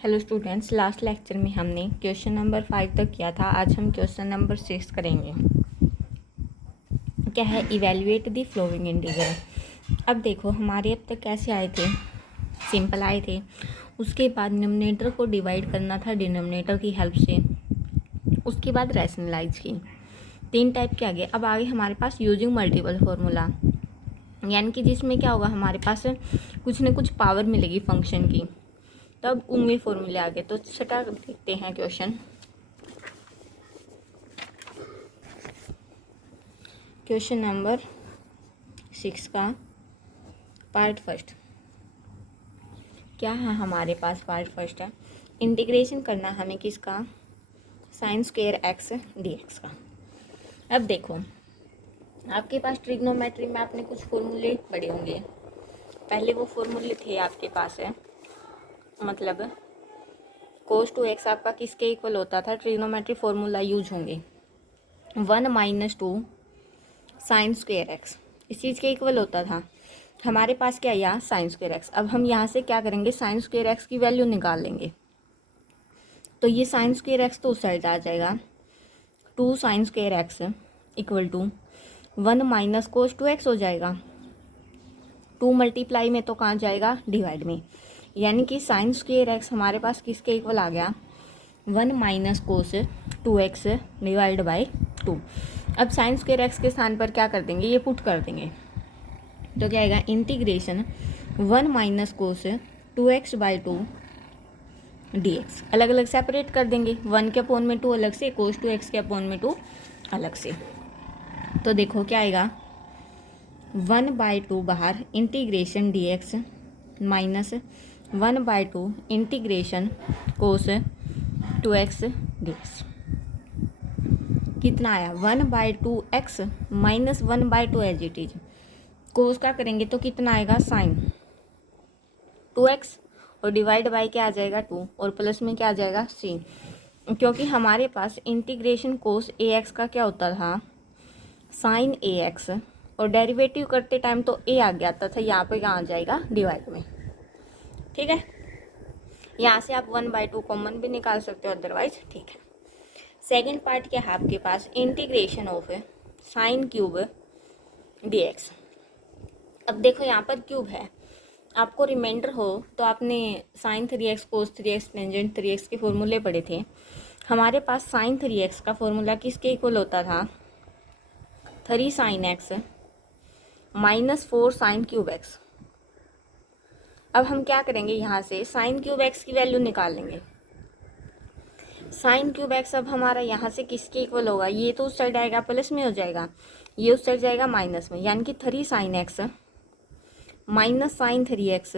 Hello students, last lecture में हमने question number 5 तक किया था। आज हम क्वेश्चन नंबर 6 करेंगे। क्या है? Evaluate the flowing integer. अब देखो, हमारे अब तक कैसे आए थे, सिंपल आए थे। उसके बाद न्यूमरेटर को डिवाइड करना था डिनोमिनेटर की हेल्प से, उसके बाद रैशनलाइज की। 3 टाइप के आगे। अब आगे हमारे पास यूजिंग मल्टीपल फार्मूला, यानी कि जिसमें क्या होगा, हमारे पास कुछ न कुछ पावर मिलेगी फंक्शन की, तब उनमें फॉर्मूले आ गए। तो छठा देखते हैं क्वेश्चन नंबर 6 का पार्ट फर्स्ट। क्या है हमारे पास? पार्ट फर्स्ट है, इंटीग्रेशन करना हमें किसका? Sign square X D x का। अब देखो, आपके पास ट्रिग्नोमेट्री में आपने कुछ फॉर्मूले पढ़े होंगे। पहले वो फॉर्मूले थे आपके पास है, मतलब cos 2x आपका किसके इक्वल होता था? ट्रिग्नोमेट्री फॉर्मूला यूज होंगे 1 - 2 साइन स्क्वायर एक्स, इस चीज़ के इक्वल होता था। हमारे पास क्या है यहाँ? Sign square x. अब हम यहाँ से क्या करेंगे? साइन स्क्वायर एक्स की वैल्यू निकाल लेंगे। तो ये साइन स्क्वायर एक्स तो उस साइड आ जाएगा, 2 sine square X equal to 1 - cos 2x हो जाएगा। 2 मल्टीप्लाई में तो कहाँ जाएगा? डिवाइड में। यानी कि साइन स्क्वायर एक्स हमारे पास किसके इक्वल आ गया? 1 - cos 2x डिवाइड बाई 2। अब साइन स्क्वायर एक्स के स्थान पर क्या कर देंगे? ये पुट कर देंगे। तो क्या आएगा? Integration 1 - cos 2x by 2 dx। अलग अलग सेपरेट कर देंगे, 1 के अपॉन में 2 अलग से, cos 2x के अपॉन में 2 अलग से। तो देखो क्या आएगा? 1/2 बाहर, integration dx minus 1/2 integration cos 2x dx। कितना आया? 1/2x minus 1/2 as it is. Cos का करेंगे तो कितना आएगा? साइन 2x और डिवाइड बाई क्या आ जाएगा? 2, और प्लस में क्या आ जाएगा? c। क्योंकि हमारे पास इंटीग्रेशन कोस ax का क्या होता था? साइन ax, और डेरिवेटिव करते टाइम तो a आ गया था, यहाँ पे क्या आ जाएगा? डिवाइड में। ठीक है, यहाँ से आप 1/2 कॉमन भी निकाल सकते हो, अदरवाइज ठीक है। सेकेंड पार्ट क्या है आपके पास? Integration of sine cube dx। अब देखो यहाँ पर क्यूब है, आपको रिमाइंडर हो तो आपने साइन 3x कोस 3x टेंजेंट 3x के फॉर्मूले पढ़े थे। हमारे पास साइन 3x का फॉर्मूला किसके इक्वल होता था? 3 sine x minus 4 sine cube x. अब हम क्या करेंगे? यहाँ से साइन क्यूब एक्स की वैल्यू निकाल लेंगे। साइन क्यूब एक्स अब हमारा यहाँ से किसके इक्वल होगा? ये तो उस साइड आएगा, प्लस में हो जाएगा, ये उस साइड जाएगा माइनस में, यानी कि 3 sine x minus sign 3x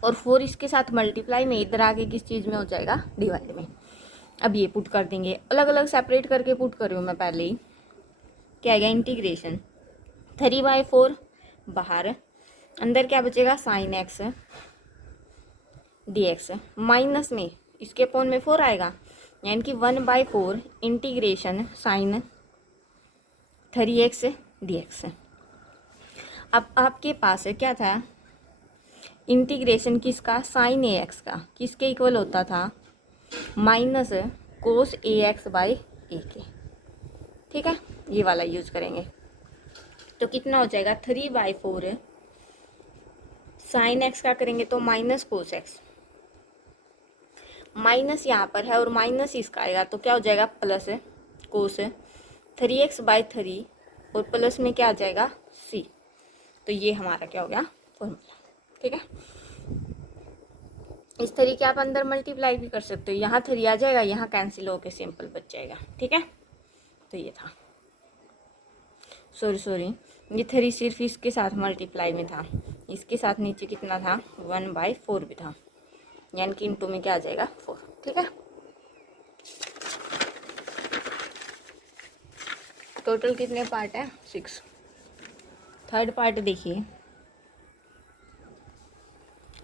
और 4 इसके साथ मल्टीप्लाई में इधर आके किस चीज़ में हो जाएगा? डिवाइड में। अब ये पुट कर देंगे, अलग अलग सेपरेट करके पुट कर रही हूँ मैं पहले ही। क्या आएगा? इंटीग्रेशन 3/4 बाहर, अंदर क्या बचेगा? साइन एक्स dx माइनस में इसके अपॉन में 4 आएगा, यानी कि 1/4 इंटीग्रेशन साइन 3x dx। अब आपके पास है क्या था? इंटीग्रेशन किसका? साइन ए एक्स का, किसके इक्वल होता था? Minus cos A X by A के। ठीक है, ये वाला यूज करेंगे। तो कितना हो जाएगा? 3/4 साइन एक्स का करेंगे तो माइनस कोस एक्स, माइनस यहाँ पर है और माइनस इसका आएगा तो क्या हो जाएगा? प्लस कोस 3x बाई 3 और प्लस में क्या आ जाएगा? c। तो ये हमारा क्या हो गया? फॉर्मूला। ठीक है, इस तरीके आप अंदर मल्टीप्लाई भी कर सकते हो। यहाँ 3 आ जाएगा, यहाँ कैंसिल होके सिंपल बच जाएगा। ठीक है, तो ये था, सॉरी ये 3 सिर्फ इसके साथ मल्टीप्लाई में था, इसके साथ नीचे कितना था? 1/4 भी था, यानी कि इंटू में क्या आ जाएगा? 4। ठीक है, टोटल कितने पार्ट है? 6। थर्ड पार्ट देखिए,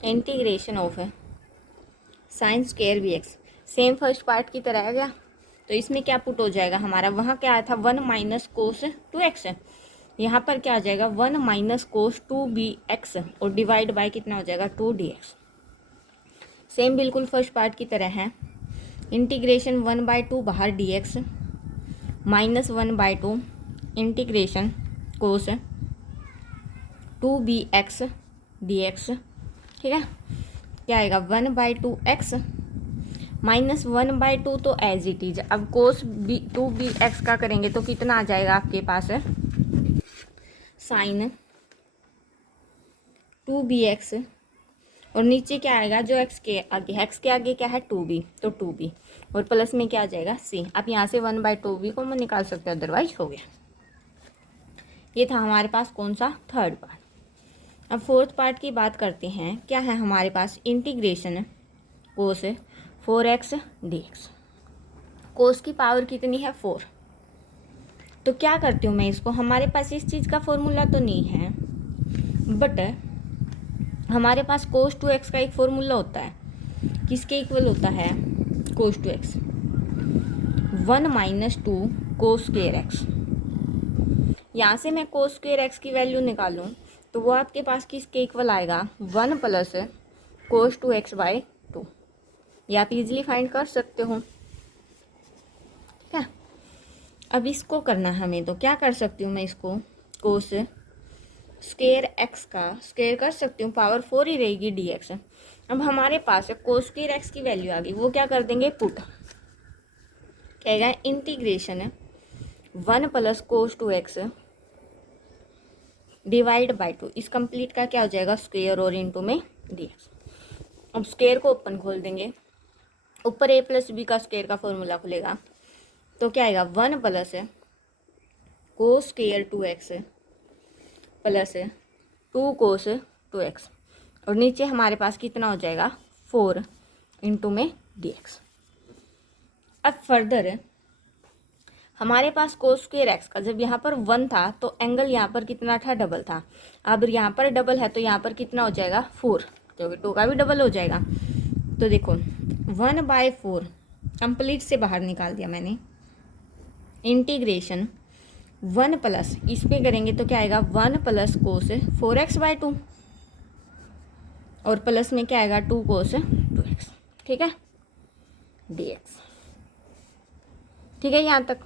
integration of sine square B X. Same first part की तरह आ गया, तो इसमें क्या पुट हो जाएगा हमारा? वहाँ क्या आया था? 1 - cos 2x, यहाँ पर क्या आ जाएगा? 1 - cos 2bx और डिवाइड बाय कितना हो जाएगा? 2 dx। सेम बिल्कुल फर्स्ट पार्ट की तरह है। इंटीग्रेशन 1/2 बाहर dx माइनस 1/2 इंटीग्रेशन कोस 2bx dx। ठीक है, क्या आएगा 1/2x माइनस 1/2 तो एज इट इज। अब कोस 2bx का करेंगे तो कितना आ जाएगा आपके पास है साइन 2bx और नीचे क्या आएगा जो x के आगे क्या है 2b तो 2b और प्लस में क्या आ जाएगा c। आप यहाँ से 1/2b को मैं निकाल सकते हैं, अदरवाइज हो गया। ये था हमारे पास कौन सा थर्ड पार्ट। अब फोर्थ पार्ट की बात करते हैं। क्या है हमारे पास इंटीग्रेशन कोस 4x dx। कोस की पावर कितनी है 4। तो क्या करती हूँ मैं इसको, हमारे पास इस चीज़ का फॉर्मूला तो नहीं है बट हमारे पास कोस 2x का एक फॉर्मूला होता है। किसके इक्वल होता है कोस 2x 1 minus 2 cos square x. यहाँ से मैं कोस स्क्वायर एक्स की वैल्यू निकालूँ तो वो आपके पास किसके इक्वल आएगा 1 प्लस कोस 2x/2। ये आप इजीली फाइंड कर सकते हो। ठीक है, अब इसको करना है हमें, तो क्या कर सकती हूँ मैं इसको कोस स्क्वायर एक्स का स्क्वायर कर सकती हूँ, पावर 4 ही रहेगी dx। अब हमारे पास है कोस स्क्वायर एक्स की वैल्यू आ गई, वो क्या कर देंगे पुट, कहेगा integration 1 plus cos 2x divide by 2। इस कंप्लीट का क्या हो जाएगा स्क्वायर और इनटू में dx। अब स्क्वायर को ओपन खोल देंगे, ऊपर a प्लस बी का स्क्वायर का फॉर्मूला खुलेगा तो क्या आएगा 1 plus cos square 2x plus 2 कोस 2x और नीचे हमारे पास कितना हो जाएगा 4 इंटू में dx। अब फर्दर हमारे पास कोस स्क्वायर एक्स का जब यहाँ पर 1 था तो एंगल यहाँ पर कितना था डबल था। अब यहाँ पर डबल है तो यहाँ पर कितना हो जाएगा 4, क्योंकि 2 का भी डबल हो जाएगा। तो देखो 1/4 कंप्लीट से बाहर निकाल दिया मैंने। इंटीग्रेशन 1 प्लस इस पे करेंगे तो क्या आएगा 1 प्लस कोस 4x/2 और प्लस में क्या आएगा 2 कोस 2x। ठीक है dx। ठीक है यहाँ तक।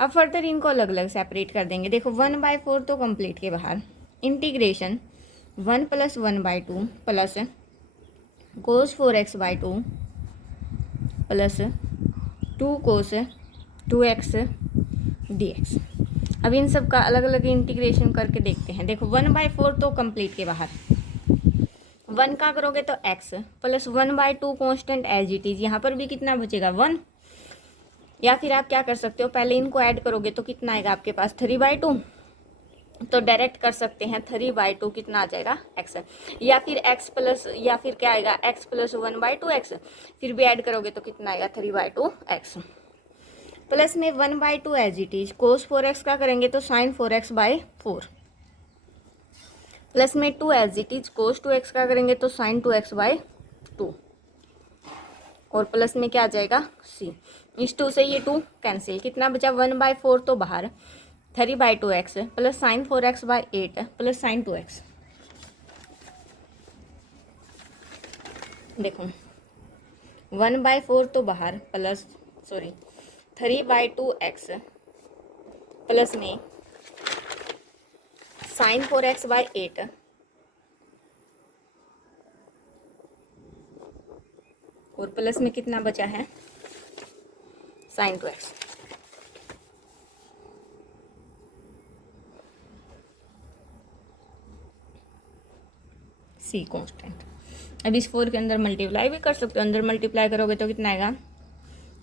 अब फर्दर इनको अलग अलग सेपरेट कर देंगे। देखो 1/4 तो कंप्लीट के बाहर, integration 1 plus 1/2 plus cos 4x/2 plus 2 कोस 2x dx। अब इन सब का अलग अलग इंटीग्रेशन करके देखते हैं। देखो 1/4 तो कंप्लीट के बाहर, 1 का करोगे तो x plus 1/2 constant as it is. यहाँ पर भी कितना बचेगा 1, या फिर आप क्या कर सकते हो पहले इनको ऐड करोगे तो कितना आएगा आपके पास 3/2। तो डायरेक्ट कर सकते हैं 3/2 कितना आ जाएगा x, या फिर x प्लस या फिर क्या आएगा x प्लस 1/2x, फिर भी ऐड करोगे तो कितना आएगा 3/2x प्लस में 1/2 as it is. Cos 4x का करेंगे तो साइन 4x/4 प्लस में 2 as it is. Cos 2x का करेंगे तो साइन 2x/2 और प्लस में क्या आ जाएगा c। इस 2 से ये 2 कैंसिल, कितना बचा 1/4 तो बाहर 3/2x plus sign 4x/8 plus sign 2x। देखो 1/4 तो बाहर प्लस 3/2x प्लस में साइन 4x/8 और प्लस में कितना बचा है साइन 2x। सी कांस्टेंट। अब इस 4 के अंदर मल्टीप्लाई भी कर सकते हो, अंदर मल्टीप्लाई करोगे तो कितना आएगा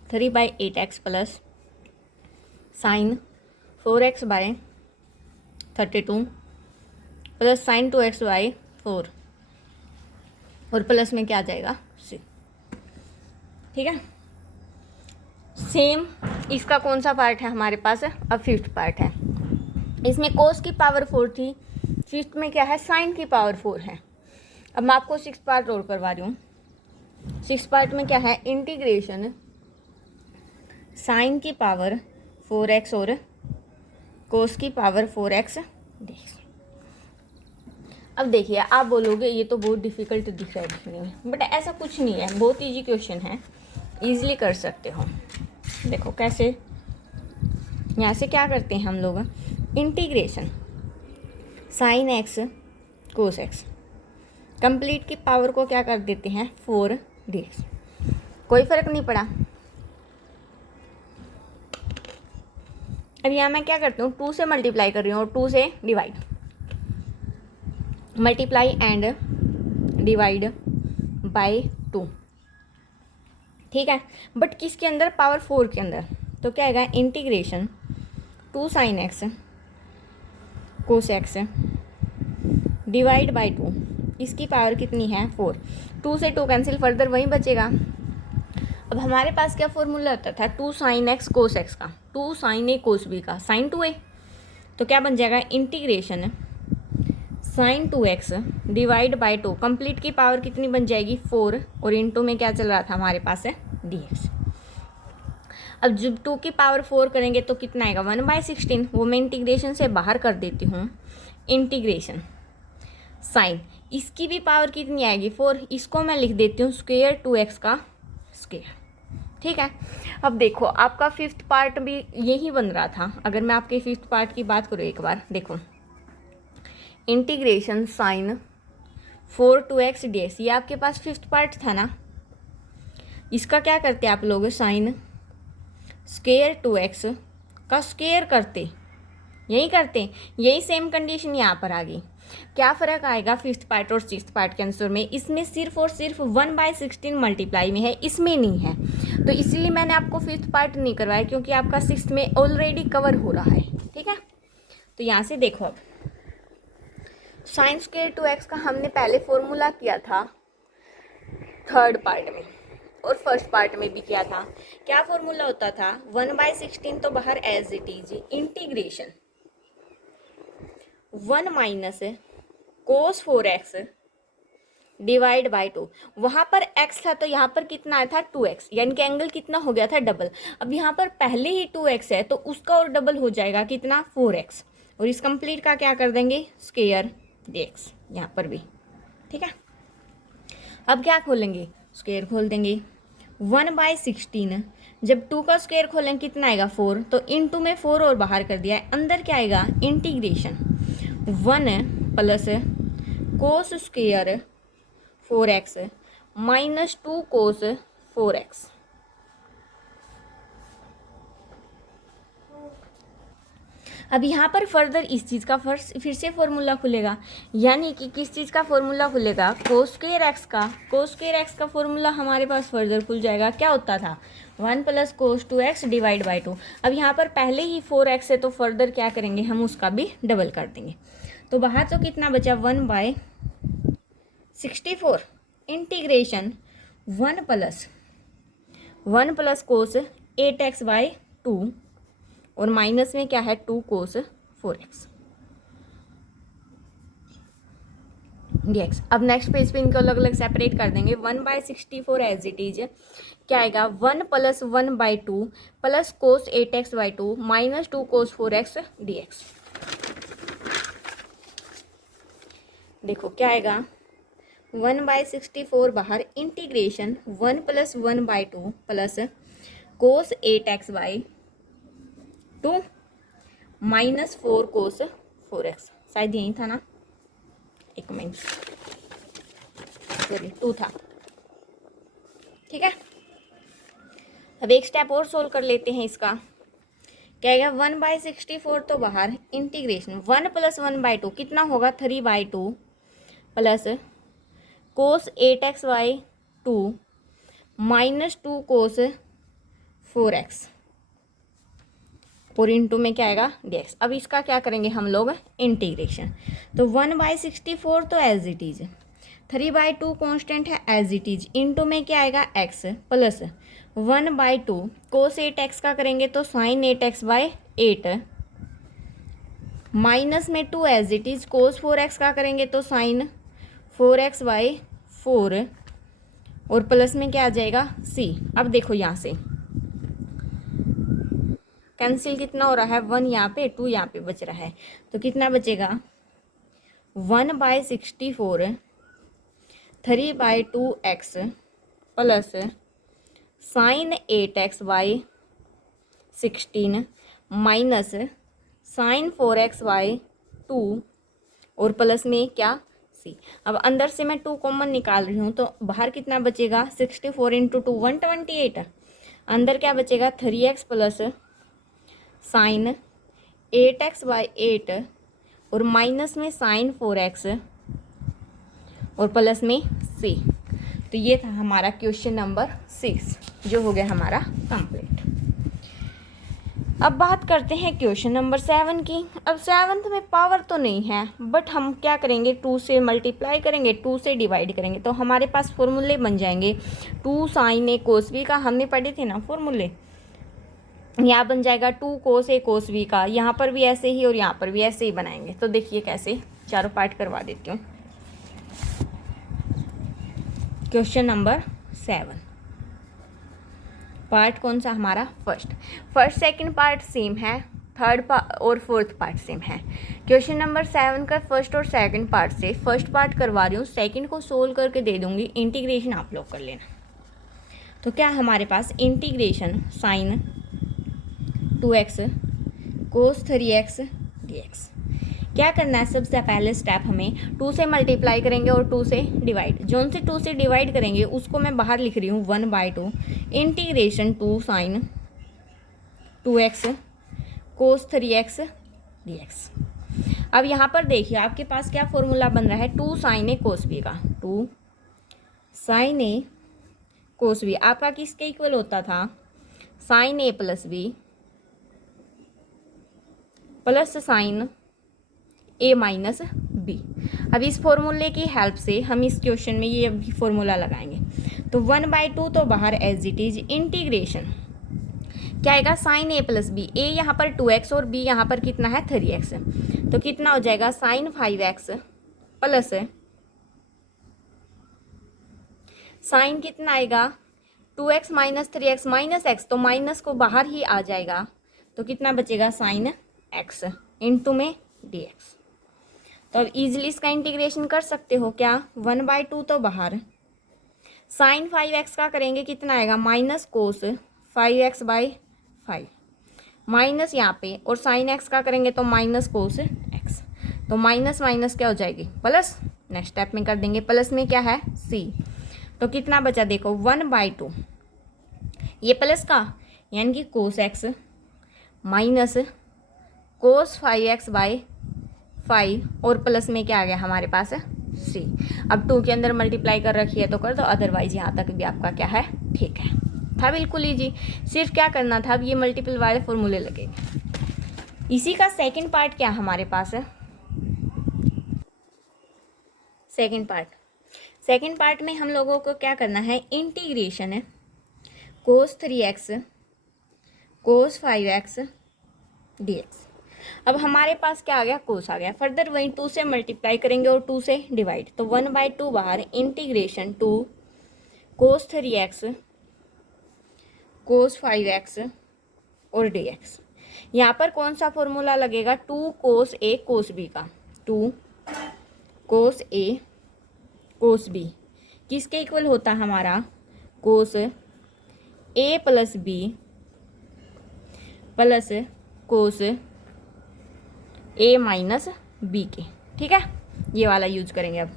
3/8x plus sign 4x/32 plus sign 2x/4 और प्लस में क्या आ जाएगा सी। ठीक है, सेम इसका कौन सा पार्ट है हमारे पास, अब फिफ्थ पार्ट है। इसमें कोस की पावर 4 थी, फिफ्थ में क्या है साइन की पावर 4 है। अब मैं आपको सिक्स पार्ट रोल करवा रही हूँ। सिक्स पार्ट में क्या है इंटीग्रेशन साइन की पावर 4x और कोस की पावर 4x dx। अब देखिए, आप बोलोगे ये तो बहुत डिफ़िकल्ट दिख रहा है दिखने में, बट ऐसा कुछ नहीं है, बहुत इजी क्वेश्चन है, ईजिली कर सकते हो। देखो कैसे, यहाँ से क्या करते हैं हम लोग, integration sine x cos x, complete की पावर को क्या कर देते हैं 4 dx, कोई फ़र्क नहीं पड़ा। अब यहाँ मैं क्या करती हूँ, 2 से मल्टीप्लाई कर रही हूँ और 2 से divide, multiply and divide by 2, ठीक है। बट किसके अंदर, पावर 4 के अंदर, तो क्या आएगा integration 2 sine x cos x divide by 2, इसकी पावर कितनी है 4, 2 से 2 कैंसिल, फर्दर वहीं बचेगा। अब हमारे पास क्या फॉर्मूला होता था 2 साइन एक्स कोस एक्स का, 2 साइन ए कोस बी का, साइन 2a, तो क्या बन जाएगा integration sine 2x divide by 2, complete की पावर कितनी बन जाएगी 4, और इनटू में क्या चल रहा था हमारे पास है dx। अब जब 2 की पावर 4 करेंगे तो कितना आएगा 1/16, वो मैं इंटीग्रेशन से बाहर कर देती हूँ, इंटीग्रेशन साइन, इसकी भी पावर कितनी आएगी 4, इसको मैं लिख देती हूँ स्क्वेयर 2x का स्क्वेयर, ठीक है। अब देखो आपका 5th पार्ट भी यही बन रहा था, अगर मैं आपके 5th पार्ट की बात करूँ एक बार, देखो इंटीग्रेशन साइन 4 2x dx, ये आपके पास 5th पार्ट था ना, इसका क्या करते आप लोग, साइन स्क्वेयर 2x का स्क्वेयर करते, यही करते, यही सेम कंडीशन यहाँ पर आ गई। क्या फ़र्क आएगा 5th पार्ट और 6th पार्ट के आंसर में, इसमें सिर्फ और सिर्फ 1/16 मल्टीप्लाई में है, इसमें नहीं है, तो इसलिए मैंने आपको 5th पार्ट नहीं करवाया, क्योंकि आपका 6th में ऑलरेडी कवर हो रहा है, ठीक है। तो यहाँ से देखो, अब साइन स्क्वेयर 2x का हमने पहले फॉर्मूला किया था 3rd पार्ट में, और 1st पार्ट में भी किया था। क्या फॉर्मूला होता था 1/16 तो बाहर as it is, integration 1 minus cos 4x divide by 2, वहाँ पर x था तो यहाँ पर कितना आया था 2x, यानी कि एंगल कितना हो गया था डबल। अब यहाँ पर पहले ही 2x है तो उसका और डबल हो जाएगा कितना 4x, और इस कंप्लीट का क्या कर देंगे स्क्वेयर dx यहाँ पर भी, ठीक है। अब क्या खोलेंगे, स्क्वेयर खोल देंगे, 1/16, जब 2 का स्क्वेयर खोलेंगे कितना आएगा 4, तो इनटू में 4 और बाहर कर दिया है, अंदर क्या आएगा integration 1 plus cos square 4x minus 2 कोस 4x। अब यहाँ पर फर्दर इस चीज़ का फिर से फॉर्मूला खुलेगा, यानी कि किस चीज़ का फॉर्मूला खुलेगा, कोस स्क्वेयर एक्स का, कोस स्क्वेयर एक्स का फॉर्मूला हमारे पास फर्दर खुल जाएगा। क्या होता था 1 plus cos 2x divide by 2। अब यहाँ पर पहले ही 4x है तो फर्दर क्या करेंगे हम उसका भी डबल कर देंगे, तो बाहर तो कितना बचा 1/64 integration 1 plus cos 8x by 2, और माइनस में क्या है 2 कोस 4x dx। अब नेक्स्ट पेज पे इनको अलग अलग सेपरेट कर देंगे, 1/64 एज इट इज क्या आएगा 1 plus 1/2 plus cos 8x by 2 minus 2 cos 4x dx। देखो क्या आएगा 1/64 बाहर, integration 1 plus 1/2 plus cos 8x by 2 minus 4 cos 4x, शायद यही था ना, एक मिनट, सॉरी 2 था, ठीक है। अब एक स्टेप और सोल्व कर लेते हैं इसका, क्या आएगा 1/64 तो बाहर, इंटीग्रेशन 1 प्लस 1/2 कितना होगा 3/2 plus cos 8x by 2 minus 2 cos 4x, और इंटू में क्या आएगा dx। अब इसका क्या करेंगे हम लोग इंटीग्रेशन, तो 1/64 तो एज इट इज, 3/2 कॉन्स्टेंट है एज इट इज, इंटू में क्या आएगा x प्लस 1/2 कोस 8x का करेंगे तो साइन 8x बाई 8, माइनस में 2 as it is, cos 4x का करेंगे तो साइन 4x बाई 4, और प्लस में क्या आ जाएगा c। अब देखो यहाँ से कैंसिल कितना हो रहा है 1 यहाँ पे 2 यहाँ पे बच रहा है, तो कितना बचेगा 1/64 3/2x plus sign 8x/16 minus sign 4x/2 और प्लस में क्या सी। अब अंदर से मैं 2 कॉमन निकाल रही हूँ तो बाहर कितना बचेगा 64 इंटू 2 128। अंदर क्या बचेगा 3x प्लस साइन 8x/8 और माइनस में साइन 4x और प्लस में सी। तो ये था हमारा क्वेश्चन नंबर 6 जो हो गया हमारा कंप्लीट। अब बात करते हैं क्वेश्चन नंबर 7 की। अब 7th में पावर तो नहीं है बट हम क्या करेंगे 2 से मल्टीप्लाई करेंगे, 2 से डिवाइड करेंगे तो हमारे पास फॉर्मूले बन जाएंगे 2 साइन ए कोस बी का, हमने पढ़े थे ना फॉर्मूले। यहाँ बन जाएगा 2 कोस ए कोस बी का, यहाँ पर भी ऐसे ही और यहाँ पर भी ऐसे ही बनाएंगे। तो देखिए कैसे, चारों पार्ट करवा देती हूँ। क्वेश्चन नंबर 7 पार्ट कौन सा हमारा फर्स्ट सेकंड पार्ट सेम है, थर्ड और फोर्थ पार्ट सेम है। क्वेश्चन नंबर 7 का फर्स्ट और सेकंड पार्ट से फर्स्ट पार्ट करवा रही हूँ, सेकंड को सोल्व करके दे दूंगी, इंटीग्रेशन आप लोग कर लेना। तो क्या हमारे पास इंटीग्रेशन साइन 2x कोस 3x dx। क्या करना है, सबसे पहले स्टेप हमें 2 से मल्टीप्लाई करेंगे और 2 से डिवाइड। जो से 2 से डिवाइड करेंगे उसको मैं बाहर लिख रही हूँ 1/2 इंटीग्रेशन 2 साइन 2x कोस 3x dx। अब यहाँ पर देखिए आपके पास क्या फॉर्मूला बन रहा है 2 साइन ए कोस बी का, 2 साइन ए कोस बी आपका किसके इक्वल होता था साइन ए प्लस बी प्लस साइन ए माइनस बी। अब इस फॉर्मूले की हेल्प से हम इस क्वेश्चन में ये फॉर्मूला लगाएंगे। तो 1/2 तो बाहर एज इट इज इंटीग्रेशन क्या आएगा साइन ए प्लस बी, ए यहाँ पर 2x और बी यहाँ पर कितना है 3x, तो कितना हो जाएगा साइन 5x प्लस साइन कितना आएगा 2x minus 3x minus x, तो माइनस को बाहर ही आ जाएगा तो कितना बचेगा साइन x इंटू में dx। तो अब इजीली इसका इंटीग्रेशन कर सकते हो क्या 1/2 तो बाहर, साइन 5x का करेंगे कितना आएगा माइनस कोस 5x/5 माइनस यहाँ पे, और साइन x का करेंगे तो माइनस कोस x, तो माइनस माइनस क्या हो जाएगी प्लस। नेक्स्ट स्टेप में कर देंगे प्लस में क्या है c, तो कितना बचा देखो 1/2 ये प्लस का यानी कि कोस x माइनस कोस 5x/5 और प्लस में क्या आ गया हमारे पास है c। अब 2 के अंदर मल्टीप्लाई कर रखी है तो कर दो, अदरवाइज यहाँ तक भी आपका क्या है ठीक है, था बिल्कुल ईजी। सिर्फ क्या करना था अब ये मल्टीपल वाले फॉर्मूले लगेंगे। इसी का सेकंड पार्ट क्या हमारे पास है, सेकंड पार्ट में हम लोगों को क्या करना है इंटीग्रेशन है कोस 3x कोस 5x dx। अब हमारे पास क्या आ गया कोस आ गया, फर्दर वहीं 2 से मल्टीप्लाई करेंगे और 2 से डिवाइड, तो 1/2 बाहर इंटीग्रेशन 2 कोस 3x कोस 5x और dx। यहाँ पर कौन सा फॉर्मूला लगेगा 2 कोस ए कोस बी का, 2 कोस ए कोस बी किसके इक्वल होता है हमारा कोस A plus B plus cos A minus B के, ठीक है ये वाला यूज करेंगे। अब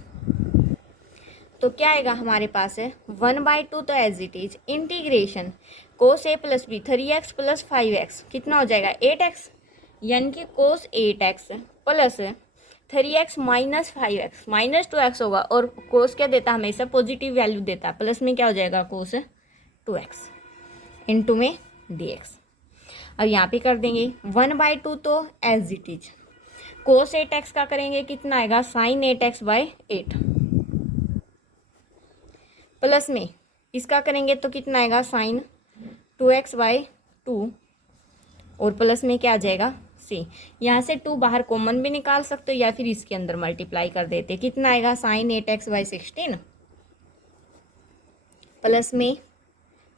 तो क्या आएगा हमारे पास है 1/2 तो as it is integration cos A plus B 3x plus 5x कितना हो जाएगा 8x, यानी कि कोस 8x plus 3x minus 5x minus 2x होगा, और कोस क्या देता है हमेशा पॉजिटिव वैल्यू देता है, प्लस में क्या हो जाएगा कोस 2x इंटू में dx। अब यहाँ पे कर देंगे 1/2 तो as it is cos 8x का करेंगे कितना आएगा साइन 8x/8 प्लस में इसका करेंगे तो कितना आएगा साइन 2x/2 और प्लस में क्या आ जाएगा c। यहाँ से 2 बाहर कॉमन भी निकाल सकते हो या फिर इसके अंदर मल्टीप्लाई कर देते, कितना आएगा साइन 8x/16 प्लस में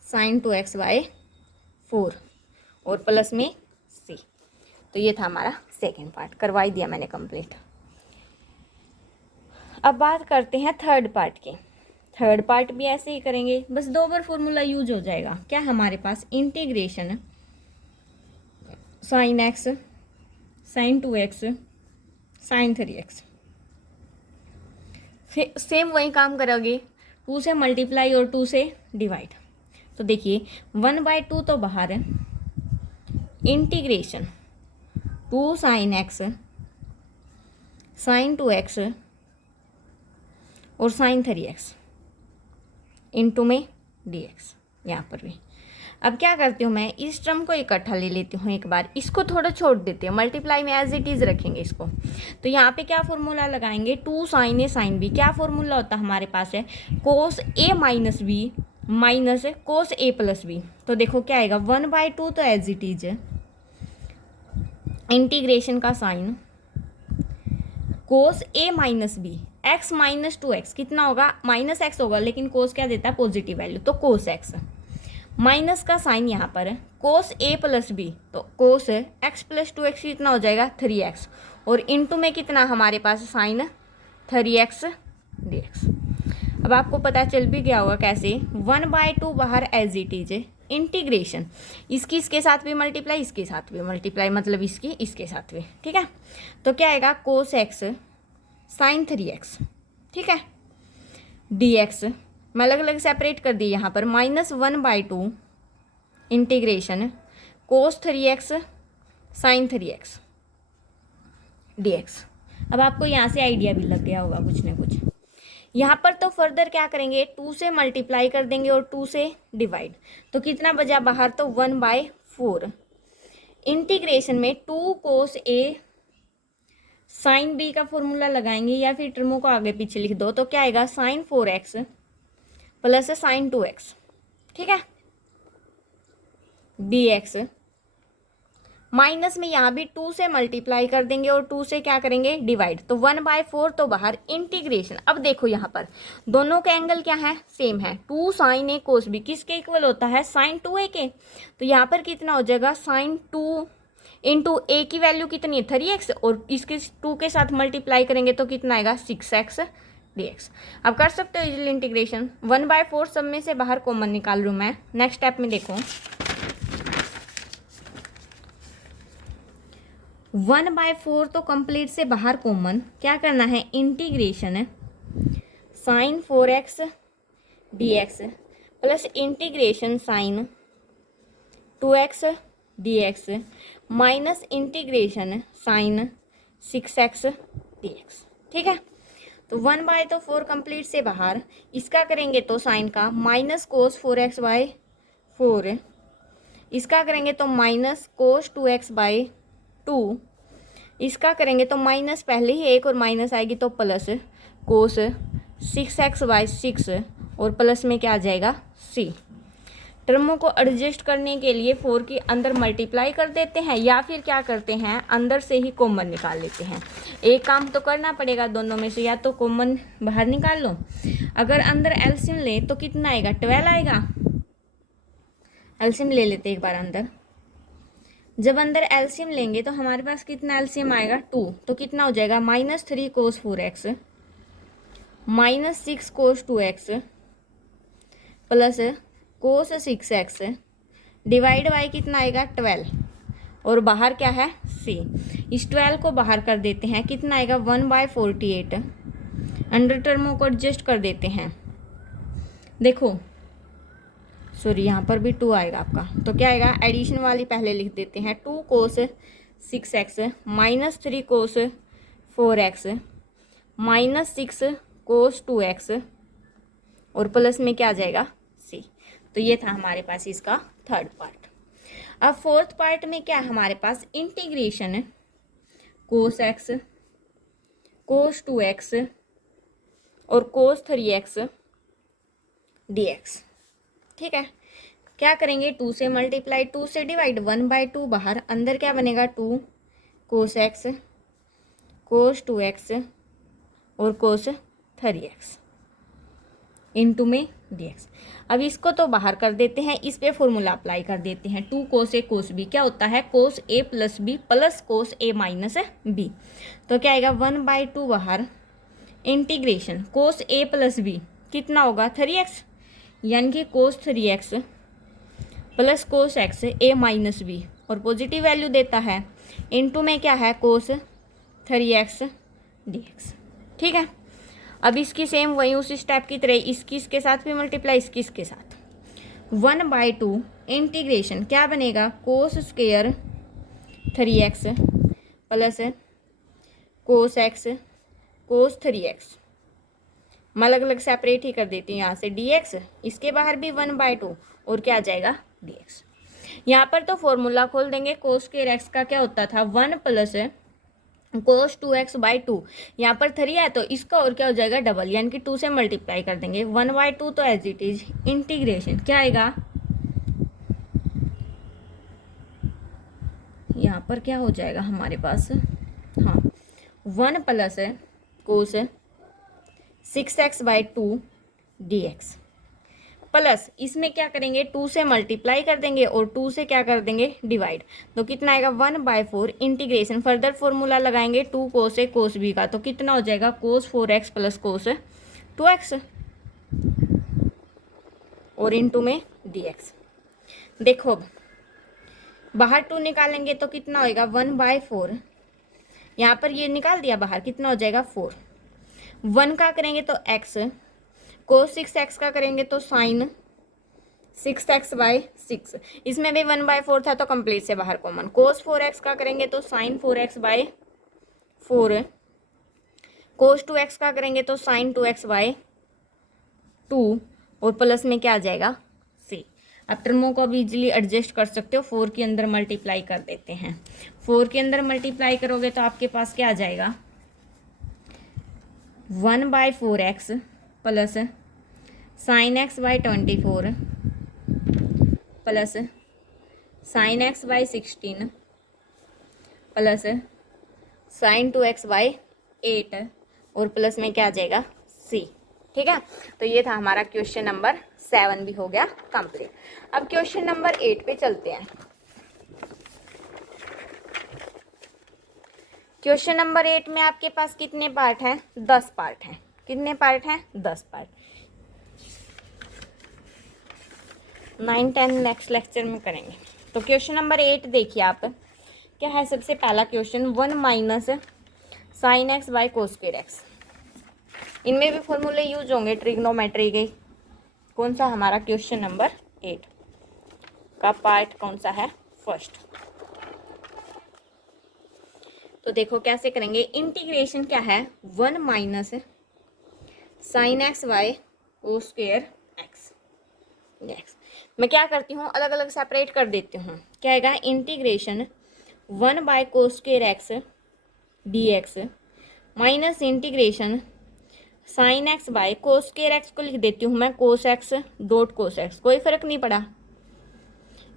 साइन 2x/4 और प्लस में c। तो ये था हमारा सेकेंड पार्ट, करवाई दिया मैंने कंप्लीट। अब बात करते हैं थर्ड पार्ट की। थर्ड पार्ट भी ऐसे ही करेंगे, बस 2 बार फॉर्मूला यूज हो जाएगा। क्या हमारे पास integration sine X sine 2x sine 3x, same वही काम करोगे, 2 से मल्टीप्लाई और 2 से डिवाइड। तो देखिए 1/2 तो बाहर है, integration 2 sign X sine 2x और साइन 3x इंटू में dx, यहाँ पर भी। अब क्या करती हूँ मैं, इस टर्म को इकट्ठा ले लेती हूँ एक बार, इसको थोड़ा छोड़ देती हूँ, मल्टीप्लाई में एज इट इज़ रखेंगे इसको। तो यहाँ पे क्या फॉर्मूला लगाएंगे, 2 साइन ए साइन बी। क्या फॉर्मूला होता है हमारे पास है, cos A minus B minus cos A plus B. तो देखो क्या आएगा, 1/2 तो एज इट इज इंटीग्रेशन का sine cos A minus B X minus 2x कितना होगा, माइनस एक्स होगा, लेकिन कोस क्या देता है, पॉजिटिव वैल्यू, तो कोस एक्स माइनस का साइन यहाँ पर है कोस ए प्लस बी, तो कोस एक्स प्लस 2x कितना हो जाएगा 3x, और इंटू में कितना हमारे पास साइन 3x dx। अब आपको पता चल भी गया होगा कैसे, 1/2 बाहर एज इट इज इंटीग्रेशन, इसके साथ भी मल्टीप्लाई, इसके साथ भी मल्टीप्लाई, मतलब इसके साथ भी, ठीक है। तो क्या आएगा, कोस एक्स साइन 3x, ठीक है, dx मैं अलग अलग सेपरेट कर दी यहाँ पर, -1/2 इंटीग्रेशन कोस 3x साइन 3x dx। अब आपको यहाँ से आइडिया भी लग गया होगा कुछ ना कुछ। यहाँ पर तो फर्दर क्या करेंगे, 2 से मल्टीप्लाई कर देंगे और 2 से डिवाइड, तो कितना बचा बाहर, तो 1/4 इंटीग्रेशन में 2 कोस ए साइन बी का फॉर्मूला लगाएंगे, या फिर टर्मों को आगे पीछे लिख दो, तो क्या आएगा, sign 4x plus sign 2x, ठीक है, dx माइनस में यहाँ भी 2 से मल्टीप्लाई कर देंगे और 2 से क्या करेंगे, डिवाइड, तो 1/4 तो बाहर इंटीग्रेशन। अब देखो यहाँ पर दोनों के एंगल क्या है, सेम है, 2 साइन ए कोस बी किसके इक्वल होता है, साइन 2a के। तो यहाँ पर कितना हो जाएगा, साइन 2 इंटू ए की वैल्यू कितनी है 3x, और इसके 2 के साथ मल्टीप्लाई करेंगे तो कितना आएगा 6x dx। अब कर सकते हो इजीली इंटीग्रेशन, 1/4 सब में से बाहर कॉमन निकाल लूँ मैं। नेक्स्ट स्टेप में देखो, 1/4 तो कंप्लीट से बाहर कॉमन, क्या करना है, integration sine 4x dx plus integration sine 2x dx minus integration sine 6x dx, ठीक है। तो 1/4 कंप्लीट से बाहर, इसका करेंगे तो साइन का माइनस कोस 4x/4, इसका करेंगे तो माइनस कोस 2x/2, इसका करेंगे तो माइनस पहले ही एक और माइनस आएगी तो प्लस कोस 6x/6, और प्लस में क्या आ जाएगा c। टर्मों को एडजस्ट करने के लिए 4 के अंदर मल्टीप्लाई कर देते हैं, या फिर क्या करते हैं, अंदर से ही कॉमन निकाल लेते हैं। एक काम तो करना पड़ेगा दोनों में से, या तो कॉमन बाहर निकाल लो, अगर अंदर एलसीएम ले तो कितना आएगा, 12 आएगा। एलसीएम ले लेते एक बार अंदर, जब अंदर एलसीएम लेंगे तो हमारे पास कितना एलसीएम आएगा 2, तो कितना हो जाएगा, -3 कोस 4x -6 cos 2x plus cos 6x divide by कितना आएगा 12, और बाहर क्या है c। इस 12 को बाहर कर देते हैं, कितना आएगा 1/48, अंडर टर्मों को एडजस्ट कर देते हैं। देखो सॉरी यहाँ पर भी 2 आएगा आपका, तो क्या आएगा, एडिशन वाली पहले लिख देते हैं, 2 कोस 6x -3 कोस 4x -6 कोस 2x, और प्लस में क्या आ जाएगा c। तो ये था हमारे पास इसका थर्ड पार्ट। अब फोर्थ पार्ट में क्या है हमारे पास, इंटीग्रेशन कोस x कोस 2x और कोस 3x dx, ठीक है। क्या करेंगे, 2 से मल्टीप्लाई 2 से डिवाइड, 1/2 बाहर, अंदर क्या बनेगा 2 कोस x कोस 2x और कोस 3x इंटू में dx। अब इसको तो बाहर कर देते हैं, इस पे फॉर्मूला अप्लाई कर देते हैं, 2 कोस ए कोस बी क्या होता है, cos A plus B plus cos A minus B. तो क्या आएगा 1/2 बाहर integration cos A plus B कितना होगा 3x, यानी कि कोस 3x प्लस कोस एक्स ए माइनस बी, और पॉजिटिव वैल्यू देता है। इनटू में क्या है कोस 3x dx। ठीक है, अब इसकी सेम वही उसी स्टेप की तरह इसकी इसके साथ भी मल्टीप्लाई, इसकी इसके साथ 1/2 इंटीग्रेशन क्या बनेगा cos square 3x plus cos X cos 3x, मैं अलग अलग सेपरेट ही कर देती हूँ यहाँ से dx, इसके बाहर भी 1/2 और क्या आ जाएगा dx। यहाँ पर तो फॉर्मूला खोल देंगे, कोस स्क्वायर एक्स का क्या होता था 1 प्लस कोस 2x/2, यहाँ पर 3 है तो इसका और क्या हो जाएगा डबल, यानी कि 2 से मल्टीप्लाई कर देंगे 1/2, तो एज इट इज इंटीग्रेशन क्या आएगा, यहाँ पर क्या हो जाएगा हमारे पास, हाँ 1 प्लस कोस 6x/2 dx प्लस इसमें क्या करेंगे 2 से मल्टीप्लाई कर देंगे और 2 से क्या कर देंगे डिवाइड, तो कितना आएगा 1/4 इंटीग्रेशन, फर्दर फॉर्मूला लगाएंगे 2 कोस ए कोस बी का, तो कितना हो जाएगा कोस 4x प्लस कोस 2x और इनटू में dx। देखो अब बाहर 2 निकालेंगे तो कितना होएगा 1/4, यहाँ पर ये निकाल दिया बाहर, कितना हो जाएगा 4, 1 का करेंगे तो x, कोस 6x का करेंगे तो साइन 6x/6, इसमें भी 1/4 था तो कंप्लीट से बाहर कॉमन, कोस 4x का करेंगे तो साइन 4x/4, कोस 2x का करेंगे तो साइन 2x/2 और प्लस में क्या आ जाएगा c। अब टर्मों को भी इजीली एडजस्ट कर सकते हो, 4 के अंदर मल्टीप्लाई कर देते हैं, 4 के अंदर मल्टीप्लाई करोगे तो आपके पास क्या आ जाएगा 1/4x plus sign x/24 plus sign x/16 plus sign 2x/8 और प्लस में क्या आ जाएगा c। ठीक है, तो ये था हमारा क्वेश्चन नंबर 7 भी हो गया कंप्लीट। अब क्वेश्चन नंबर 8 पे चलते हैं। क्वेश्चन नंबर 8 में आपके पास कितने पार्ट हैं 10 पार्ट हैं, कितने पार्ट हैं 10 पार्ट, 9, 10 नेक्स्ट लेक्चर में करेंगे। तो क्वेश्चन नंबर 8 देखिए आप, क्या है सबसे पहला question 1 minus sine X by cos square x, इनमें भी फॉर्मूले यूज होंगे ट्रिग्नोमेट्री के। कौन सा हमारा क्वेश्चन नंबर 8 का पार्ट कौन सा है फर्स्ट, तो देखो कैसे करेंगे। इंटीग्रेशन क्या है 1 minus sine X by cos square x. मैं क्या करती हूँ अलग अलग सेपरेट कर देती हूँ, क्या आएगा integration 1 by cos square X D X minus integration sine x by cos square x को लिख देती हूँ मैं cos x dot cos x, कोई फर्क नहीं पड़ा।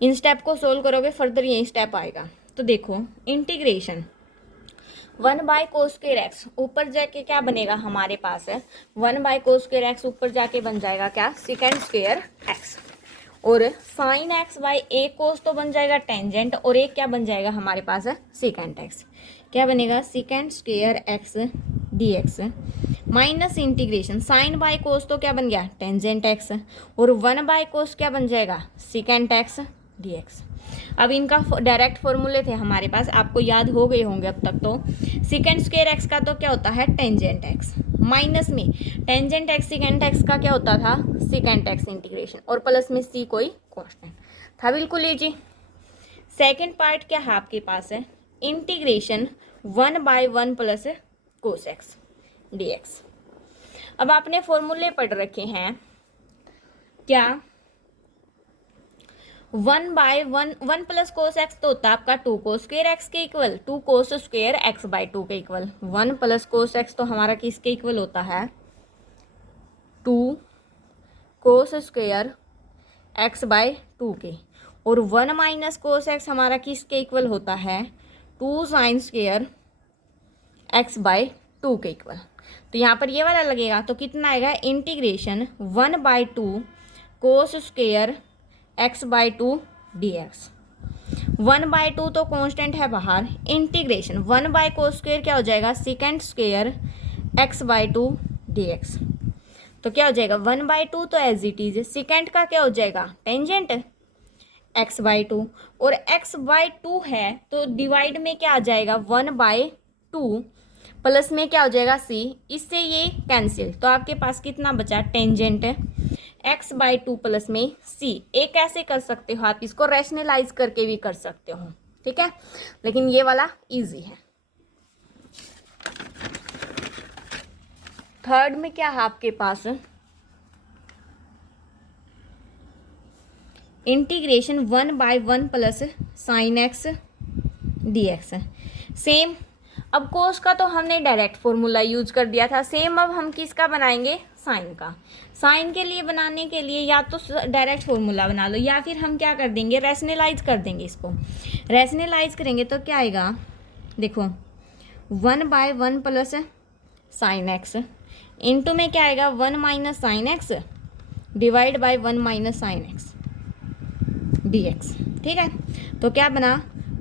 इन स्टेप को सोल्व करोगे फर्दर यही स्टेप आएगा। तो देखो integration 1 by cos square x ऊपर जाके क्या बनेगा हमारे पास है 1 बाय कोस स्क्वायर एक्स ऊपर जाके बन जाएगा क्या सेकेंड स्क्वायर एक्स, और साइन एक्स बाय ए कोस तो बन जाएगा टेंजेंट, और एक क्या बन जाएगा हमारे पास है सेकेंड एक्स, क्या बनेगा second square X D X minus integration sine by cos तो क्या बन गया टेंजेंट एक्स, और 1 बाय कोस क्या बन जाएगा सेकेंड एक्स डी एक्स। अब इनका डायरेक्ट फॉर्मूले थे हमारे पास, आपको याद हो गए होंगे अब तक। तो सेकेंड स्क्वायर एक्स का तो क्या होता है टेंजेंट एक्स, माइनस में टेंजेंट एक्स सेकेंड एक्स का क्या होता था सेकेंड एक्स इंटीग्रेशन, और प्लस में सी कोई कांस्टेंट था, बिल्कुल इजी। सेकेंड पार्ट क्या है आपके पास है integration 1 by 1 plus cos X D X. अब आपने फॉर्मूले पढ़ रखे हैं क्या 1 बाय 1 प्लस कोस एक्स तो होता है आपका 2 कोस स्क्वायर एक्स के equal, 2 cos square X by 2 के इक्वल। 1 प्लस कोस एक्स तो हमारा किसके इक्वल होता है 2 कोस स्क्वायर एक्स बाय 2 के, और 1 माइनस कोस एक्स हमारा किसके इक्वल होता है 2 साइन स्क्वायर एक्स बाय 2 के इक्वल। तो यहाँ पर ये वाला लगेगा तो कितना आएगा integration 1 by 2 cos square X by 2 D X. 1 by 2 तो कांस्टेंट है बाहर, इंटीग्रेशन 1 बाय कोस स्क्वायर क्या हो जाएगा सेकेंड स्क्वायर x/2 dx। तो क्या हो जाएगा 1/2 तो एज इट इज, सेकेंड का क्या हो जाएगा टेंजेंट x/2, और x/2 है तो डिवाइड में क्या आ जाएगा 1/2 प्लस में क्या हो जाएगा c, इससे ये कैंसिल, तो आपके पास कितना बचा टेंजेंट x/2 प्लस में c। एक ऐसे कर सकते हो आप, इसको रैशनलाइज करके भी कर सकते हो, ठीक है, लेकिन ये वाला इजी है। थर्ड में क्या है आपके पास integration 1/1 plus sine X dx है। सेम, अब कोस का तो हमने डायरेक्ट फॉर्मूला यूज कर दिया था, सेम अब हम किसका बनाएंगे साइन का। साइन के लिए बनाने के लिए या तो डायरेक्ट फॉर्मूला बना लो या फिर हम क्या कर देंगे रैशनलाइज कर देंगे। इसको रैशनलाइज करेंगे तो क्या आएगा देखो 1/1 प्लस साइन एक्स इंटू में क्या आएगा 1 minus sine x divide by 1 minus sine X dx, ठीक है। तो क्या बना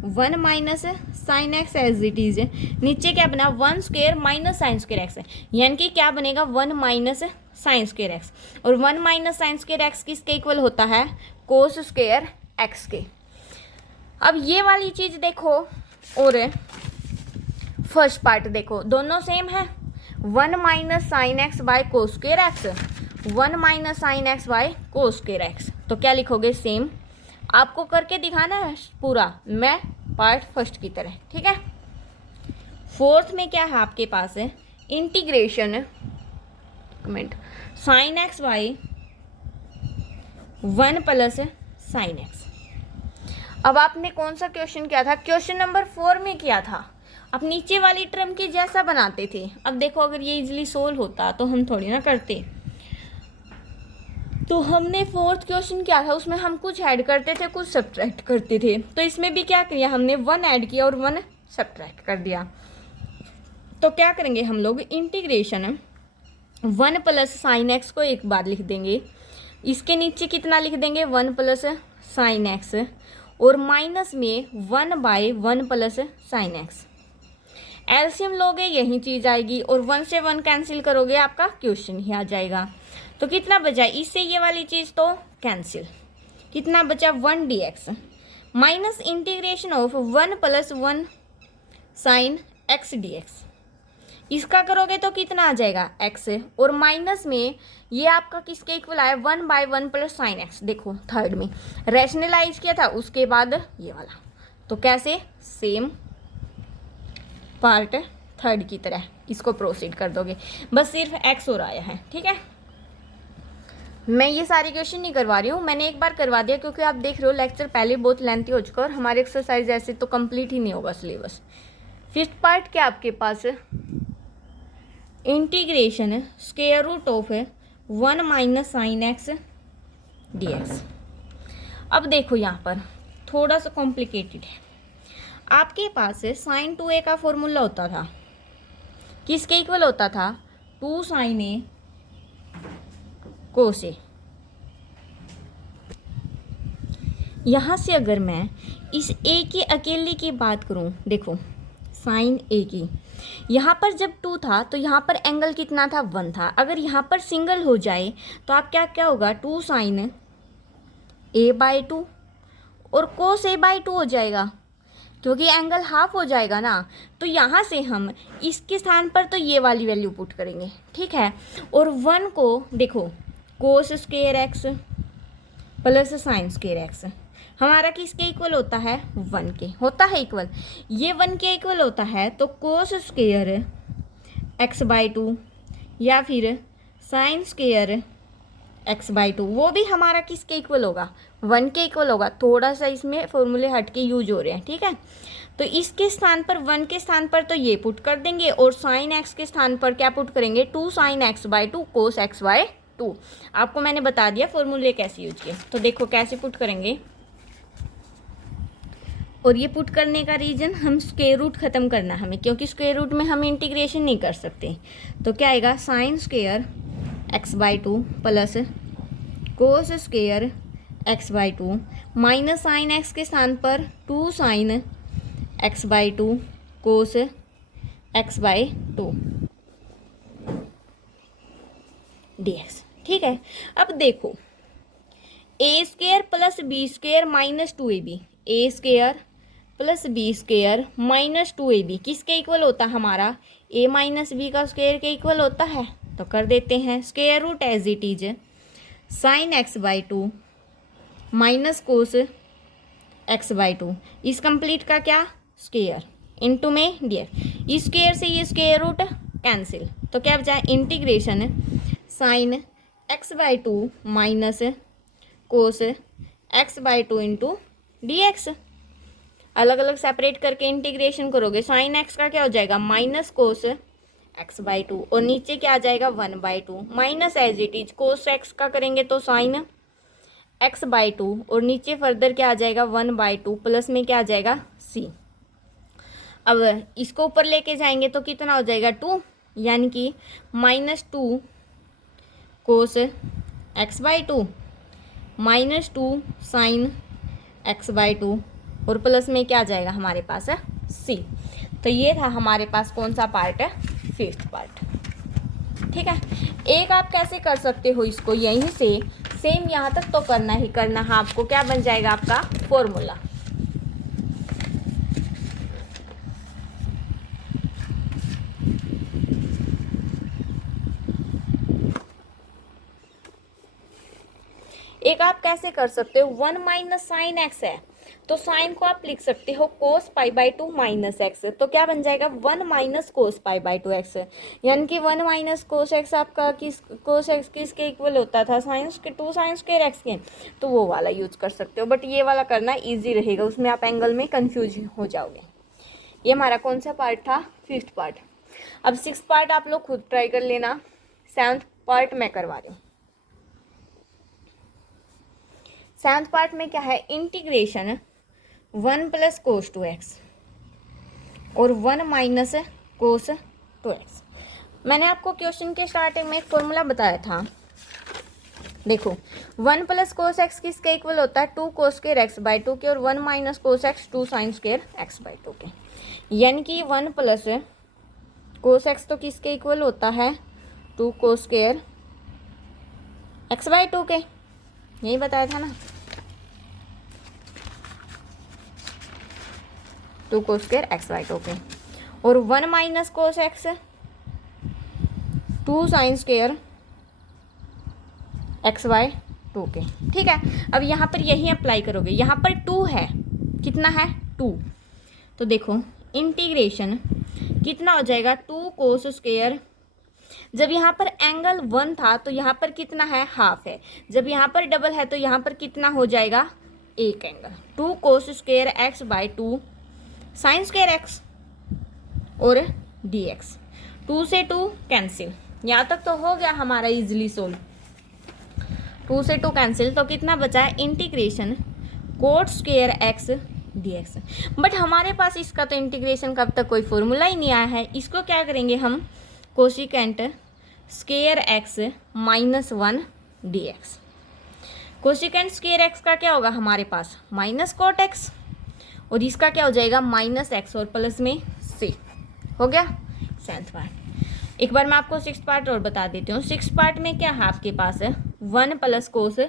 1 minus sine X as it is, नीचे क्या बना 1 square minus sine square X, यानी कि क्या बनेगा 1 माइनस साइन स्क्वायर एक्स, और 1 माइनस साइन स्क्वायर एक्स किसके इक्वल होता है कोस स्क्वायर एक्स के। अब ये वाली चीज देखो और फर्स्ट पार्ट देखो, दोनों सेम है, 1 minus sine x by cos square x, 1 minus sine x by cos square X. तो क्या लिखोगे सेम, आपको करके दिखाना है पूरा, मैं पार्ट फर्स्ट की तरह, ठीक है। फोर्थ में क्या है आपके पास है integration comment sign X by 1 plus sine x. अब आपने कौन सा क्वेश्चन किया था, क्वेश्चन नंबर 4 में किया था, आप नीचे वाली टर्म के जैसा बनाते थे। अब देखो अगर ये इजीली सोल्व होता तो हम थोड़ी ना करते, तो हमने फोर्थ क्वेश्चन क्या था उसमें हम कुछ ऐड करते थे कुछ सब्ट्रैक्ट करते थे, तो इसमें भी क्या किया हमने 1 ऐड किया और 1 सब्ट्रैक्ट कर दिया। तो क्या करेंगे हम लोग इंटीग्रेशन 1 प्लस साइन एक्स को एक बार लिख देंगे, इसके नीचे कितना लिख देंगे 1 प्लस साइन एक्स, और माइनस में 1/1 प्लस साइन एक्स। एलसीएम लोगे यही चीज़ आएगी और 1 से 1 कैंसिल करोगे आपका क्वेश्चन ही आ जाएगा। तो कितना बचा इससे ये वाली चीज़ तो कैंसिल, कितना बचा 1 dx minus integration of 1 plus 1 sign X dx। इसका करोगे तो कितना आ जाएगा x, और माइनस में ये आपका किसके इक्वल आया 1/1 प्लस साइन एक्स। देखो थर्ड में रैशनलाइज किया था उसके बाद ये वाला, तो कैसे सेम पार्ट थर्ड की तरह इसको प्रोसीड कर दोगे, बस सिर्फ x और आया है, ठीक है। मैं ये सारे क्वेश्चन नहीं करवा रही हूँ, मैंने एक बार करवा दिया क्योंकि आप देख रहे हो लेक्चर पहले बहुत लेंथी हो चुका और हमारे एक्सरसाइज ऐसे तो कंप्लीट ही नहीं होगा सिलेबस। फिफ्थ पार्ट क्या आपके पास integration square root of 1 minus sine X dx। अब देखो यहाँ पर थोड़ा सा कॉम्प्लिकेटेड है, आपके पास साइन 2a का फॉर्मूला होता था, किसके इक्वल होता था 2 साइन ए कोस ए। यहाँ से अगर मैं इस a की अकेले की बात करूँ, देखो साइन ए की, यहाँ पर जब 2 था तो यहाँ पर एंगल कितना था 1 था, अगर यहाँ पर सिंगल हो जाए तो आप क्या क्या होगा 2 साइन a/2 और कोस a/2 हो जाएगा क्योंकि एंगल हाफ हो जाएगा ना। तो यहाँ से हम इसके स्थान पर तो ये वाली वैल्यू पुट करेंगे, ठीक है, और 1 को देखो कोस square x plus sign square x हमारा किसके इक्वल होता है 1 के, होता है इक्वल, ये 1 के इक्वल होता है, तो कोस स्क्वायर x/2 या फिर साइन स्क्वायर x/2 वो भी हमारा किसके इक्वल होगा 1 के इक्वल होगा। थोड़ा सा इसमें फॉर्मूले हट के यूज हो रहे हैं, ठीक है। तो इसके स्थान पर 1 के स्थान पर तो ये पुट कर देंगे और साइन x के स्थान पर क्या पुट करेंगे 2 साइन x/2 कोस x/2। आपको मैंने बता दिया फॉर्मूले कैसे यूज किए, तो देखो कैसे पुट करेंगे। और ये पुट करने का रीज़न हम स्क्वायर रूट ख़त्म करना हमें, क्योंकि स्क्वायर रूट में हम इंटीग्रेशन नहीं कर सकते। तो क्या आएगा sine square x/2 plus cos square x/2 minus sine x के स्थान पर 2 साइन x/2 कोस x/2। dx। ठीक है, अब देखो A square plus B square minus 2ab, A square plus B square minus 2ab किसके इक्वल होता है हमारा, a माइनस बी का स्क्वेयर के इक्वल होता है। तो कर देते हैं, square root as it is sine X by 2 minus cos X by 2, इस कंप्लीट का क्या स्क्वेयर इनटू में डीएक्स, इस स्क्वेयर से ये स्क्वेयर रूट कैंसिल, तो क्या बचा integration sine X by 2 minus cos X by 2 into D x. अलग अलग सेपरेट करके इंटीग्रेशन करोगे, साइन एक्स का क्या हो जाएगा माइनस कोस एक्स बाई 2 और नीचे क्या आ जाएगा 1/2 minus as it is cos X का करेंगे तो साइन एक्स बाई 2 और नीचे फर्दर क्या आ जाएगा 1/2 प्लस में क्या आ जाएगा c। अब इसको ऊपर लेके जाएंगे तो कितना हो जाएगा 2, यानी कि -2 कोस X by 2 -2 sign X by 2 और प्लस में क्या आ जाएगा हमारे पास है c। तो ये था हमारे पास कौन सा पार्ट है, फिफ्थ पार्ट। ठीक है, एक आप कैसे कर सकते हो इसको, यहीं से सेम यहाँ तक तो करना ही करना है आपको, क्या बन जाएगा आपका फॉर्मूला। एक आप कैसे कर सकते हो, 1 माइनस साइन एक्स है तो साइन को आप लिख सकते हो कोस पाई बाई 2 माइनस एक्स, तो क्या बन जाएगा 1 minus cos pi by 2 x, यानी कि 1 माइनस कोस एक्स आपका किस कोस एक्स किसके इक्वल होता था साइंस के 2 साइन स्क्वायर एक्स के, तो वो वाला यूज कर सकते हो, बट ये वाला करना इजी रहेगा, उसमें आप एंगल में कंफ्यूज हो जाओगे। ये हमारा कौन सा पार्ट था, फिफ्थ पार्ट। अब सिक्स पार्ट आप लोग खुद ट्राई कर लेना, सेवन्थ पार्ट मैं करवा रही हूँ। सेवन्थ पार्ट में क्या है, इंटीग्रेशन 1 प्लस कोस 2x और 1 माइनस कोस 2x। मैंने आपको क्वेश्चन के स्टार्टिंग में एक फॉर्मूला बताया था, देखो 1 प्लस कोस एक्स किसके इक्वल होता है 2 कोस स्क्वायर एक्स बाई 2 के, और 1 minus cos x 2 sine square x by 2 के, यानी कि 1 प्लस कोस एक्स तो किसके इक्वल होता है 2 कोस स्क्वायर एक्स बाई 2 के, यही बताया था ना, 2 कोस स्क्वायर एक्स बाई 2 के, और 1 minus cos x 2 sine square x by 2 के। ठीक है, अब यहाँ पर यही अप्लाई करोगे, यहाँ पर 2 है, कितना है 2, तो देखो इंटीग्रेशन कितना हो जाएगा 2 कोस स्क्वायर, जब यहाँ पर एंगल 1 था तो यहाँ पर कितना है हाफ है, जब यहाँ पर डबल है तो यहाँ पर कितना हो जाएगा एक angle, 2 cos square x by 2 sine square x और डी एक्स, 2 से 2 कैंसिल, यहाँ तक तो हो गया हमारा इजीली सोल्व, 2 से 2 कैंसिल, तो कितना बचा है integration coat square X D x. But हमारे पास इसका तो इंटीग्रेशन का अब तक कोई फॉर्मूला ही नहीं आया है, इसको क्या करेंगे हम cosecant square x minus 1 D x. Cosecant square x का क्या होगा हमारे पास माइनस कोट एक्स, और इसका क्या हो जाएगा माइनस एक्स और प्लस में सी। हो गया सेवन्थ पार्ट। एक बार मैं आपको सिक्स पार्ट और बता देती हूँ। सिक्स पार्ट में क्या है आपके पास है 1 प्लस कोस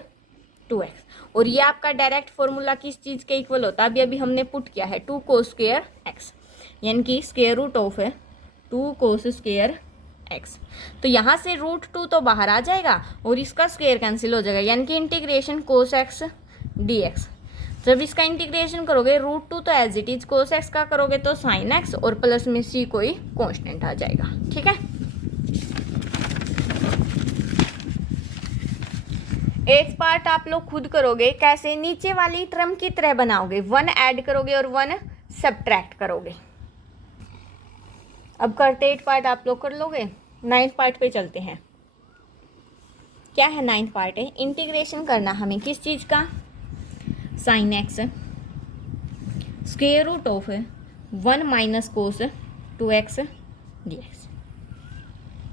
2x, और ये आपका डायरेक्ट फॉर्मूला किस चीज़ के इक्वल होता है, अभी अभी हमने पुट किया है 2 कोस स्क्वायर एक्स, यानी कि square root of 2 cos square X. तो यहाँ से √2 तो बाहर आ जाएगा और इसका स्क्वायर कैंसिल हो जाएगा, यानी कि integration cos X D X. जब इसका इंटीग्रेशन करोगे √2 तो as it is, cos X का करोगे तो साइन एक्स और प्लस में सी कोई कांस्टेंट आ जाएगा। ठीक है, एक पार्ट आप लोग खुद करोगे, कैसे नीचे वाली टर्म की तरह बनाओगे, 1 ऐड करोगे और 1 सब्ट्रैक्ट करोगे। अब करते 8 पार्ट आप लोग कर लोगे। 9th पार्ट पे चलते हैं। क्या है 9th पार्ट है, इंटीग्रेशन करना हमें किस चीज़ का, sine X square root of 1 minus cos 2x D X.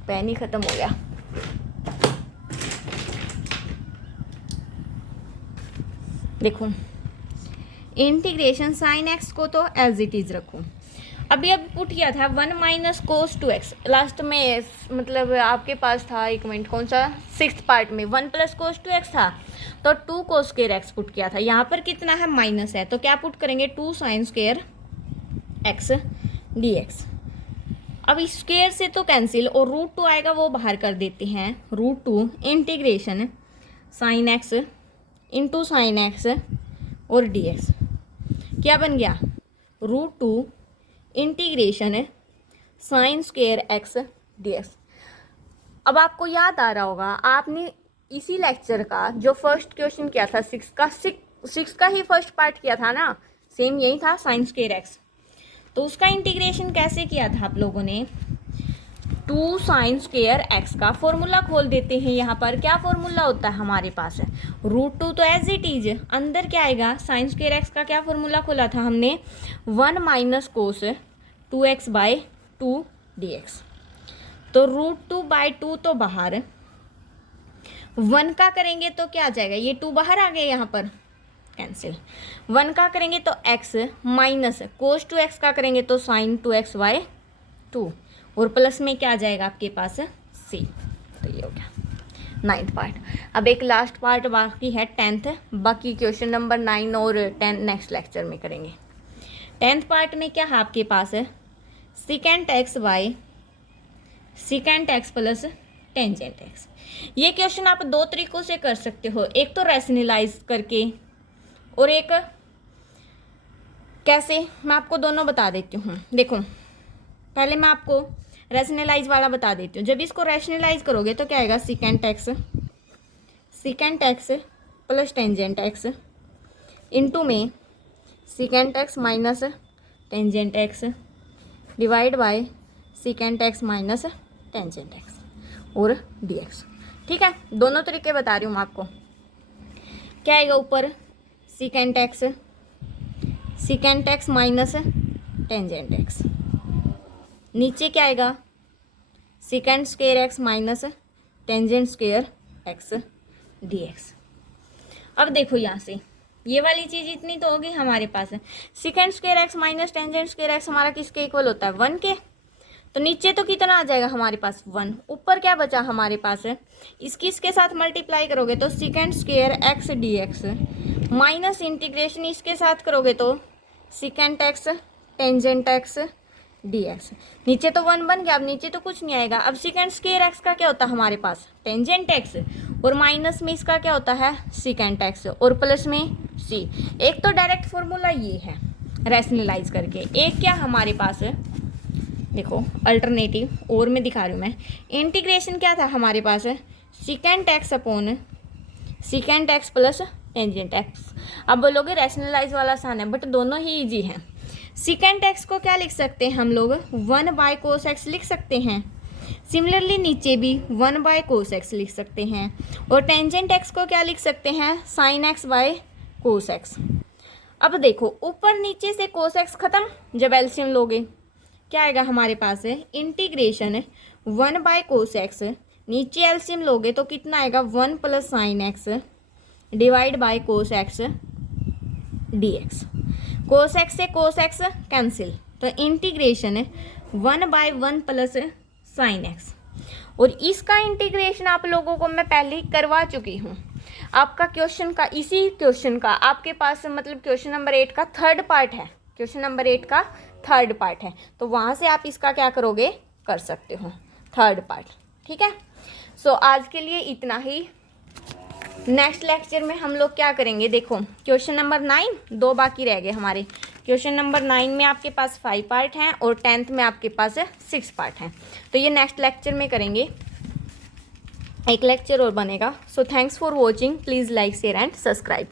Pen ही खत्म हो गया। देखो इंटीग्रेशन साइन एक्स को तो एज इट इज रखो, अभी पुट किया था 1 माइनस कोस 2x, लास्ट में मतलब आपके पास था, एक मिनट, कौन सा, 6th पार्ट में 1 प्लस कोस 2x था, तो 2 कोस स्क्वायर x पुट किया था। यहाँ पर कितना है, माइनस है, तो क्या पुट करेंगे, 2 साइन स्क्वायर x dx। अब स्क्वायर से तो कैंसिल, और √2 आएगा वो बाहर कर देते हैं, √2 integration sine x into sine x और dx, क्या बन गया, √2 integration sine square x dx। अब आपको याद आ रहा होगा, आपने इसी लेक्चर का जो फर्स्ट क्वेश्चन किया था 6 का ही फर्स्ट पार्ट किया था ना, सेम यही था साइन स्क्वायर x, तो उसका इंटीग्रेशन कैसे किया था आप लोगों ने, 2 साइन स्क्वायर x का फॉर्मूला खोल देते हैं। यहाँ पर क्या फॉर्मूला होता है हमारे पास, √2 तो एज इट इज, अंदर क्या आएगा, साइन स्क्वायर x का क्या फॉर्मूला खोला था हमने, 1 minus cos 2x bye 2 dx। तो √2/2 तो बाहर, 1 का करेंगे तो क्या आ जाएगा, ये 2 बाहर आ गए, यहाँ पर कैंसिल, 1 का करेंगे तो x माइनस कोस 2x का करेंगे तो साइन 2x बाय 2, और प्लस में क्या आ जाएगा आपके पास, c। तो ये हो गया 9th पार्ट। अब एक लास्ट पार्ट बाकी है 10th, बाकी क्वेश्चन नंबर 9 और 10 नेक्स्ट लेक्चर में करेंगे। 10th पार्ट में क्या है आपके पास है, secant X by secant X plus tangent X. ये क्वेश्चन आप 2 तरीकों से कर सकते हो, एक तो रैशनलाइज करके, और एक कैसे, मैं आपको दोनों बता देती हूँ। देखो पहले मैं आपको रैशनलाइज वाला बता देती हूँ। जब इसको रैशनलाइज करोगे तो क्या आएगा, secant X plus tangent X into में secant X minus tangent X divide by secant X minus tangent X और dx। ठीक है, दोनों तरीके बता रही हूँ मैं आपको। क्या आएगा ऊपर, secant X minus tangent x, नीचे क्या आएगा, second square x minus tangent square x dx। अब देखो यहाँ से ये वाली चीज़ इतनी तो होगी हमारे पास है, second square x minus tangent square x हमारा किसके इक्वल होता है, 1 के। तो नीचे तो कितना आ जाएगा हमारे पास, 1। ऊपर क्या बचा हमारे पास है, इसके साथ मल्टीप्लाई करोगे तो second square x dx minus integration इसके साथ करोगे तो second x tangent x dx। नीचे तो 1 बन गया, अब नीचे तो कुछ नहीं आएगा। अब सेकेंड स्क्वायर एक्स का क्या होता है हमारे पास, टेंजेंट एक्स, और माइनस में इसका क्या होता है, सेकेंड एक्स, और प्लस में c। एक तो डायरेक्ट फॉर्मूला ये है रैशनलाइज करके, एक क्या हमारे पास है, देखो अल्टरनेटिव, और मैं दिखा रही हूँ मैं, इंटीग्रेशन क्या था हमारे पास है, second x upon second x plus tangent x. अब बोलोगे रैशनलाइज वाला आसान है, बट दोनों ही इजी हैं। सेकेंड एक्स को क्या लिख सकते हैं हम लोग, 1 बाय कोस एक्स लिख सकते हैं। सिमिलरली नीचे भी 1 बाय कोस एक्स लिख सकते हैं, और टेंजेंट एक्स को क्या लिख सकते हैं, sine x bye cos x. अब देखो ऊपर नीचे से कोस एक्स खत्म, जब एलसीएम लोगे क्या आएगा हमारे पास है, इंटीग्रेशन 1 बाय कोस एक्स, नीचे एलसीएम लोगे तो कितना आएगा, 1 plus sine x divide by cos x dx। Cos x से कोस एक्स कैंसिल, तो integration 1 by 1 plus sine x. और इसका इंटीग्रेशन आप लोगों को मैं पहले ही करवा चुकी हूँ। आपका क्वेश्चन का, इसी क्वेश्चन का आपके पास मतलब क्वेश्चन नंबर 8 का 3rd पार्ट है, क्वेश्चन नंबर 8 का 3rd पार्ट है, तो वहाँ से आप इसका क्या करोगे, कर सकते हो 3rd पार्ट। ठीक है, सो आज के लिए इतना ही। नेक्स्ट लेक्चर में हम लोग क्या करेंगे, देखो क्वेश्चन नंबर 9, 2 बाकी रह गए हमारे। क्वेश्चन नंबर 9 में आपके पास 5 पार्ट हैं और 10th में आपके पास 6 पार्ट हैं, तो ये नेक्स्ट लेक्चर में करेंगे, एक लेक्चर और बनेगा। So thanks for watching, please like share and subscribe.